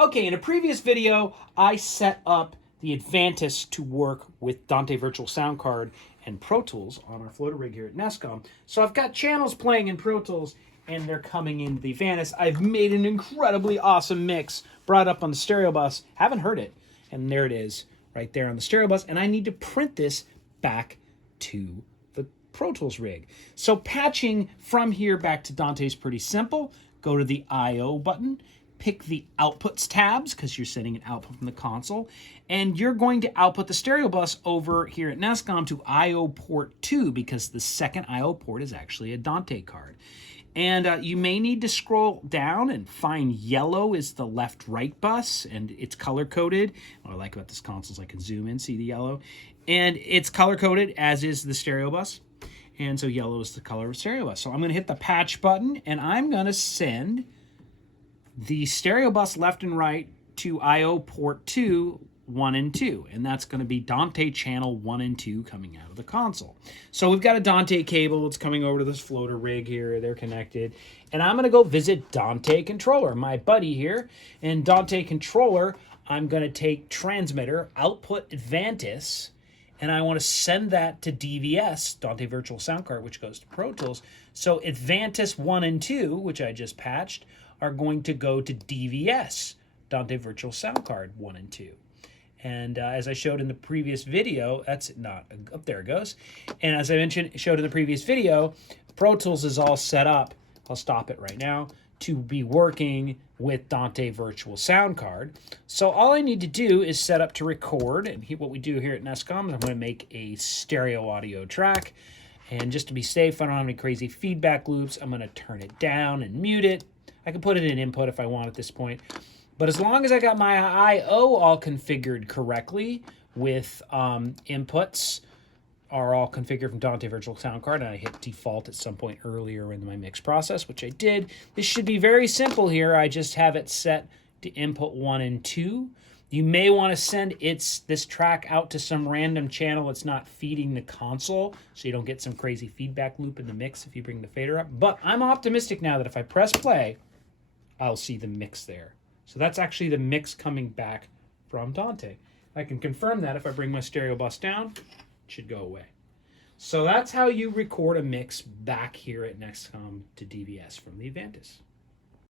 Okay, in a previous video, I set up the Avantis to work with Dante Virtual Soundcard and Pro Tools on our floater rig here at NESCom. So I've got channels playing in Pro Tools, and they're coming into the Avantis. I've made an incredibly awesome mix, brought up on the stereo bus. Haven't heard it, and there it is, right there on the stereo bus. And I need to print this back to the Pro Tools rig. So patching from here back to Dante is pretty simple. Go to the I/O button. Pick the outputs tabs because you're sending an output from the console, and you're going to output the stereo bus over here at NESCom to I/O port 2 because the second I/O port is actually a Dante card. And you may need to scroll down and find yellow is the left-right bus, and it's color-coded. What I like about this console is I can zoom in, see the yellow. And it's color-coded, as is the stereo bus. And so yellow is the color of stereo bus. So I'm going to hit the patch button, and I'm going to send the stereo bus left and right to I/O port 2, 1 and 2. And that's going to be Dante channel 1 and 2 coming out of the console. So we've got a Dante cable. It's coming over to this floater rig here. They're connected. And I'm going to go visit Dante controller, my buddy here. And Dante controller, I'm going to take transmitter, output Avantis, and I want to send that to DVS, Dante Virtual Soundcard, which goes to Pro Tools. So Avantis 1 and 2, which I just patched, are going to go to DVS, Dante Virtual Soundcard 1 and 2. And as I showed in the previous video, that's not, up there it goes. And as I showed in the previous video, Pro Tools is all set up, I'll stop it right now, to be working with Dante Virtual Soundcard. So all I need to do is set up to record, and what we do here at NESCom is I'm going to make a stereo audio track. And just to be safe, I don't have any crazy feedback loops, I'm going to turn it down and mute it. I can put it in input if I want at this point. But as long as I got my I/O all configured correctly with inputs are all configured from Dante Virtual Soundcard, and I hit default at some point earlier in my mix process, which I did. This should be very simple here. I just have it set to input 1 and 2. You may want to send this track out to some random channel it's not feeding the console, so you don't get some crazy feedback loop in the mix if you bring the fader up. But I'm optimistic now that if I press play, I'll see the mix there. So that's actually the mix coming back from Dante. I can confirm that if I bring my stereo bus down, it should go away. So that's how you record a mix back here at NESCom to DVS from the Avantis.